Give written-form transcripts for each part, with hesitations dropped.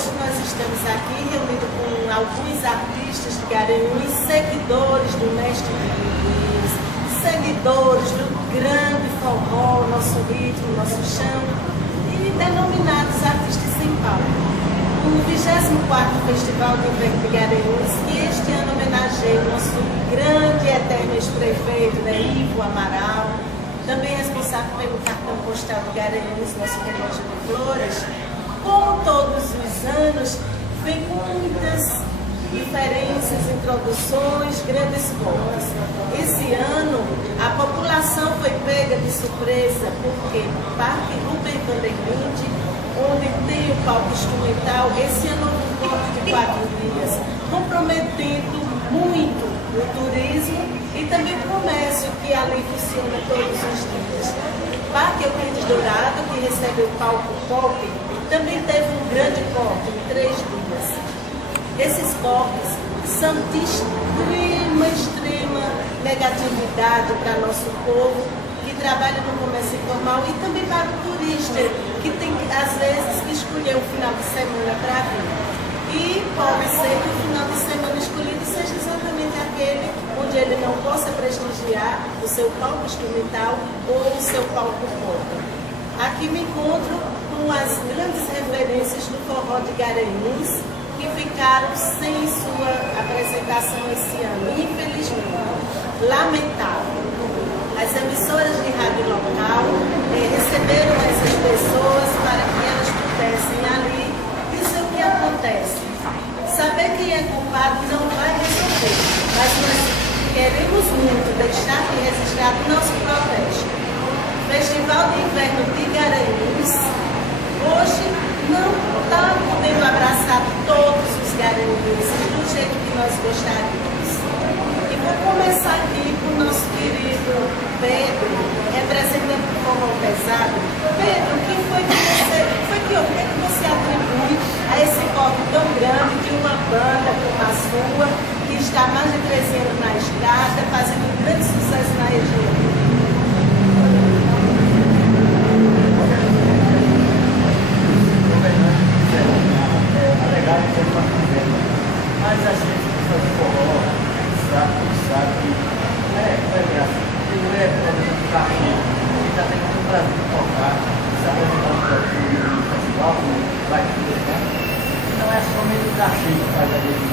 hoje nós estamos aqui reunidos com alguns artistas de Garanhuns, seguidores do Mestre Luiz, seguidores do grande forró, nosso ritmo, nosso chão, e denominados artistas sem palco. O 24º Festival de Inverno de Garanhuns, que este ano homenageia o nosso grande e eterno ex-prefeito, Ivo Amaral, também responsável pelo cartão postal de Garanhuns, nosso relógio de flores. Como todos os anos, vem com muitas diferenças, introduções, grandes pontos. Esse ano, a população foi pega de surpresa, porque no Parque Rubem Vanderlinde, onde tem o palco instrumental, esse ano houve um corte de 4 dias, comprometendo muito o turismo e também o comércio, que ali funciona todos os dias. O Parque Euclides Dourado, que recebe o palco pop, também teve um grande corte em 3 dias. Esses cortes são de extrema negatividade para nosso povo, que trabalha no comércio informal, e também para o turista, que tem, às vezes, que escolher o final de semana para vir. E pode ser que o final de semana escolhido seja exatamente aquele onde ele não possa prestigiar o seu palco instrumental ou o seu palco pop. Aqui me encontro com as grandes referências do forró de Garanhuns, que ficaram sem sua apresentação esse ano, infelizmente. Lamentável. As emissoras de rádio local receberam essas pessoas para que elas pudessem ali dizer o que acontece. Saber quem é culpado não vai resolver, mas nós queremos muito deixar aqui registrado o nosso protesto. O Festival de Inverno de Garanhuns hoje não está podendo abraçar todos os garanhuenses do jeito que nós gostaríamos. E vou começar aqui com o nosso querido Pedro, representante do forró pesado. Pedro, o que você atribui a esse corte tão grande de uma banda como a sua, que está há mais de 13 anos na estrada, fazendo um grande sucesso na região? Mas a gente que faz forró sabe que não é problema de carreira. A gente está tendo um prazer de tocar, se apresentar no festival, vai tudo, né? Não é somente o cachê que faz a gente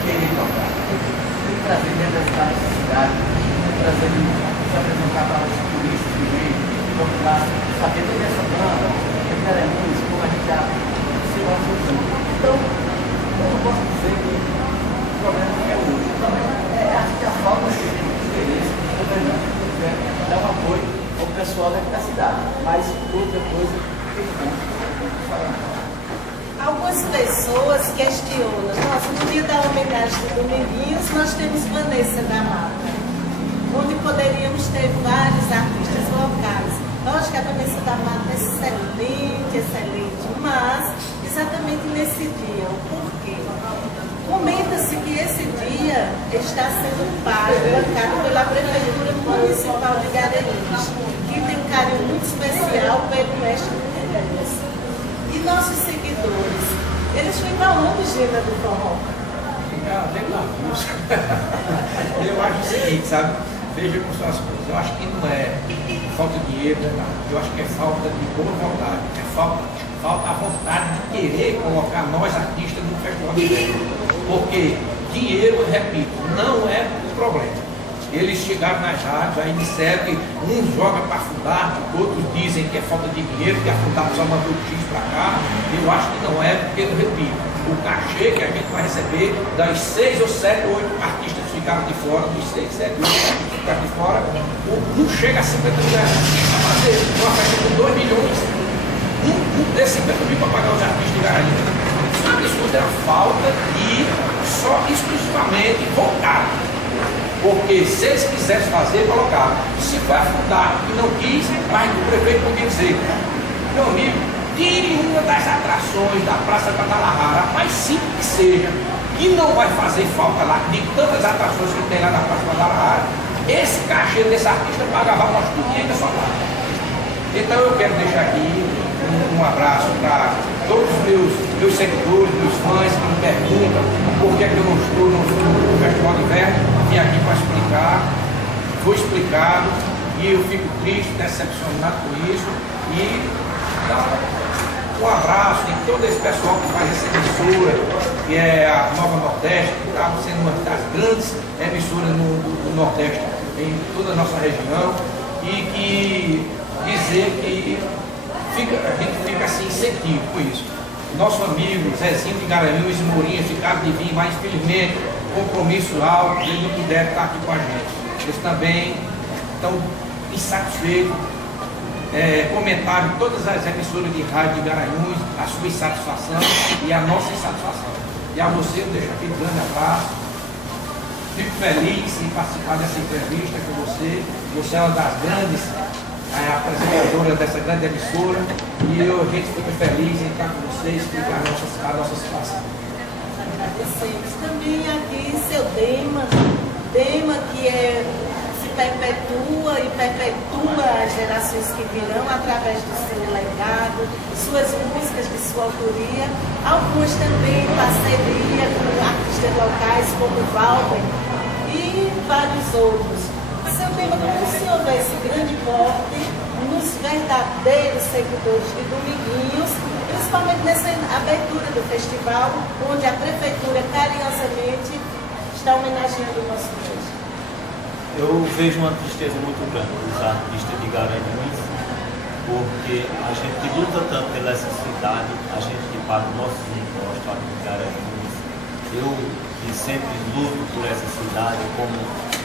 querer tocar. Tem prazer de representar essa cidade, tem prazer de se apresentar para os turistas que vêm, vamos lá, saber toda essa banda, que é muito, como a gente já se gosta de. Então, eu não posso dizer que o problema é hoje também. Acho que a falta de interesse do governante dar um apoio ao pessoal daqui da cidade. Mas outra coisa tem que falar. Algumas pessoas questionam, nossa, no dia da homenagem do Dominguinhos nós temos Vanessa da Mata, onde poderíamos ter vários artistas locais. Lógico que a Vanessa da Mata é excelente, mas exatamente nesse dia. O porquê? Comenta-se que esse dia está sendo bancado pela Prefeitura Municipal de Garanhuns, que tem um carinho muito especial pelo mestre Luiz. E nossos seguidores, eles ficam onde, Gina, do forró? Bem na música. Eu acho o seguinte, sabe? Veja como são as coisas. Eu acho que não é falta de dinheiro, né? Eu acho que é falta de boa vontade. É falta a vontade de querer colocar nós artistas no festival de inverno. Porque dinheiro, eu repito, não é o problema. Eles chegaram nas rádios, aí disseram que uns jogam para afundar, outros dizem que é falta de dinheiro, que afundar só mandou o X para cá. Eu acho que não é, porque eu repito, o cachê que a gente vai receber das 6 ou 7 ou 8 artistas que ficaram de fora, dos 6, 7, 8 artistas que ficaram de fora, não chega a 50 mil reais para fazer uma festa com 2 milhões. Um desses 50 mil para pagar os artistas de Garanhuns. Isso é uma absurda, é uma falta e só exclusivamente vontade. Porque se eles quisessem fazer, colocar. Se vai afundar e não quis, mas o prefeito podia dizer, meu amigo, tire uma das atrações da Praça Guadalajara, mais simples que seja, que não vai fazer falta lá, de tantas atrações que tem lá na Praça Guadalajara, esse cachê desse artista pagava nosso tudo e ainda só lá. Então eu quero deixar aqui um abraço para todos os meus seguidores, meus fãs que me perguntam por que é que eu não estou no Festival de Inverno, vim aqui para explicar, foi explicado, e eu fico triste, decepcionado com isso, e dá um abraço em todo esse pessoal que faz essa emissora, que é a Nova Nordeste, que está sendo uma das grandes emissoras no Nordeste, em toda a nossa região, e que dizer que a gente fica assim incentivo com isso. Nosso amigo Zezinho de Garanhuns e Mourinho ficaram de vir, mas infelizmente compromisso alto, eles não puderam estar aqui com a gente. Eles também estão insatisfeitos. Comentaram em todas as emissoras de rádio de Garanhuns a sua insatisfação e a nossa insatisfação. E a você eu deixo aqui um grande abraço. Fico feliz em participar dessa entrevista com você. Você é uma das grandes apresentadoras dessa grande emissora e a gente fica feliz em estar com você e explicar a nossa situação. Agradecemos também aqui seu Dema que se perpetua e perpetua as gerações que virão através do seu legado, suas músicas de sua autoria, algumas também em parceria com artistas locais como Valber e vários outros. Seu Dema, como o senhor vê esse grande corte nos verdadeiros seguidores de Dominguinhos, principalmente nessa abertura do festival, onde a prefeitura carinhosamente está homenageando o nosso Deus? Eu vejo uma tristeza muito grande dos artistas de Garanhuns, porque a gente luta tanto pela essa cidade, a gente que paga nossos impostos aqui em Garanhuns. Eu que sempre luto por essa cidade, como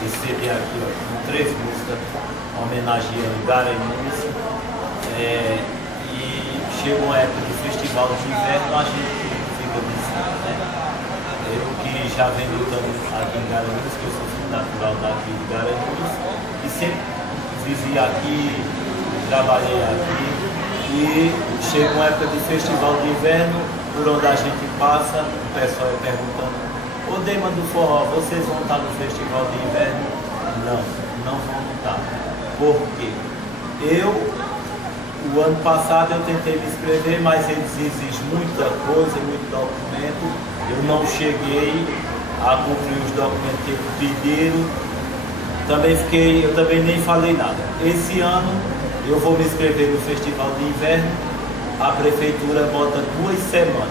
recebi aqui com 3 músicas homenageando Garanhuns, e chega uma época do festival de inverno, a gente fica dizendo, né? Eu que já venho lutando aqui em Garanhuns, que eu sou filho natural daqui de Garanhuns, e sempre vivi aqui, trabalhei aqui, e chega uma época de festival de inverno, por onde a gente passa, o pessoal é perguntando: ô Dema do Forró, vocês vão estar no festival de inverno? Não vão estar. Por quê? O ano passado eu tentei me inscrever, mas eles exigem muita coisa, muito documento. Eu não cheguei a cumprir os documentos que eles pediram. Eu também nem falei nada. Esse ano eu vou me inscrever no festival de inverno. A prefeitura bota 2 semanas.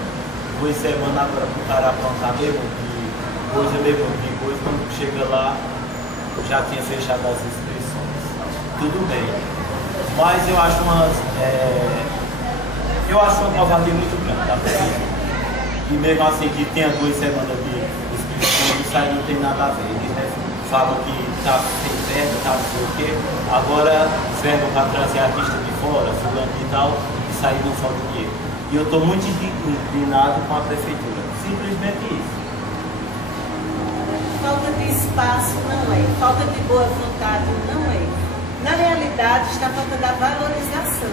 2 semanas agora para o cara aprontar mesmo coisa, quando chega lá, já tinha fechado as inscrições. Tudo bem. Mas eu acho uma covardia muito grande da prefeitura. E mesmo assim que tenha 2 semanas de inscrições, isso aí não tem nada a ver. Eles, né, falam que está sem verba, está não sei o quê. Agora verba para trazer artista de fora, fulano e tal, isso aí não falta dinheiro. E eu estou muito indignado com a prefeitura. Simplesmente isso. Falta de espaço não é, falta de boa vontade não é. Na realidade, está faltando a valorização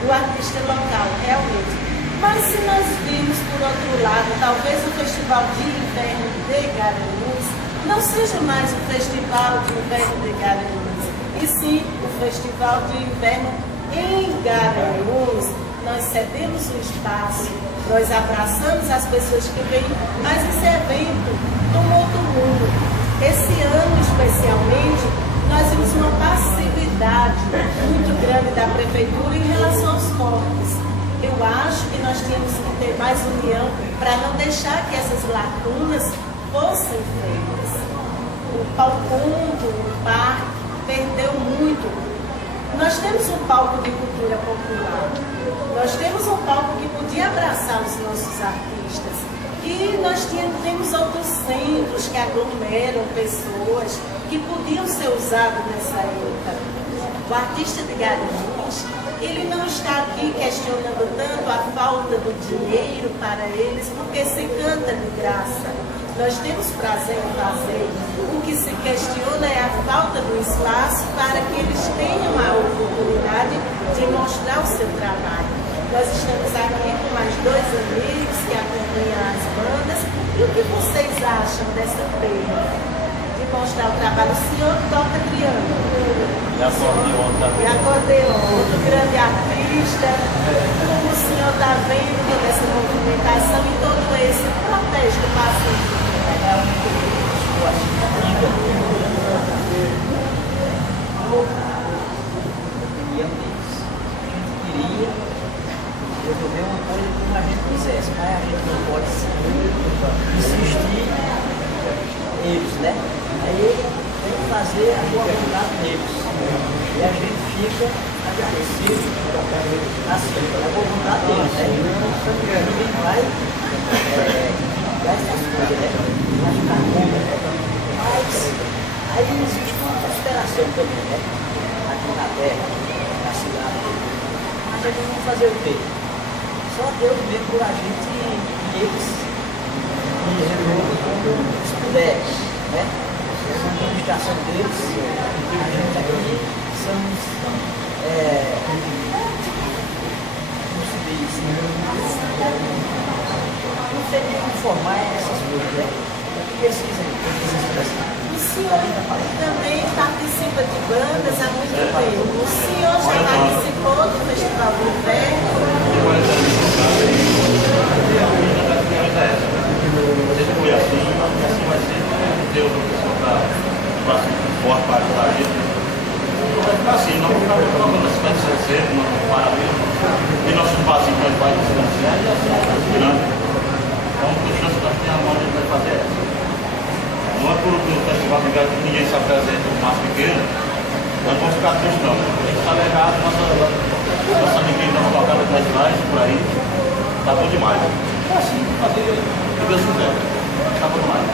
do artista local, realmente. Mas se nós vimos, por outro lado, talvez o Festival de Inverno de Garanhuns não seja mais o Festival de Inverno de Garanhuns, e sim o Festival de Inverno em Garanhuns. Nós cedemos o espaço, nós abraçamos as pessoas que vêm, mas esse evento tomou do mundo. Esse ano, especialmente, nós vimos uma passividade muito grande da prefeitura em relação aos cortes. Eu acho que nós tínhamos que ter mais união para não deixar que essas lacunas fossem feitas. O Palcundo, o parque, perdeu muito. Nós temos um palco de cultura popular, nós temos um palco que podia abraçar os nossos artistas, e nós temos outros centros que aglomeram pessoas que podiam ser usados nessa época. O artista de Garanhuns, ele não está aqui questionando tanto a falta do dinheiro para eles, porque se canta de graça. Nós temos prazer em fazer. O que se questiona é a falta do espaço para que eles tenham a oportunidade de mostrar o seu trabalho. Nós estamos aqui com mais 2 amigos que acompanham as bandas. E o que vocês acham dessa perda de mostrar o trabalho? O senhor toca triângulo. E acordeon também. E acordeon, outro grande artista. pista, como o senhor está vendo toda essa movimentação e todo esse protesto que passa. Queria resolver uma coisa como a gente quisesse, mas a gente não pode insistir neles, né? Aí tem que fazer a vontade deles. E a gente fica agradecido assim, a vontade deles, né? Ninguém vai essas coisas, né? Vai ficar contra, né? Mas aí existe uma consideração também, né? Aqui na terra, na cidade. Mas a gente vai fazer o quê? Só Deus mesmo por a gente e eles me resolvem quando eles puderem, né? A administração deles, a gente aqui somos, como se diz, não tem como informar essas coisas, né? Precisa O senhor também participa de bandas há muito tempo. O senhor já participou do Festival do Inverno? Sempre foi assim vai ser. Deus não precisa para forte para ajudar a gente. Vai ficar assim, não vamos ficar procurando esse vai ser sempre, não para mesmo. E nossos vazios nós vai distanciar e assim, grande. Então, a chance que nós temos a mão a gente vai fazer essa. Não é por o festival de que ninguém se apresenta um mais pequeno, nós vamos ficar tristes não. A gente está legado, nossa amiguinha das tocadas das mais por aí, está bom demais. É assim, fazer o que Deus quiser. Está bom demais.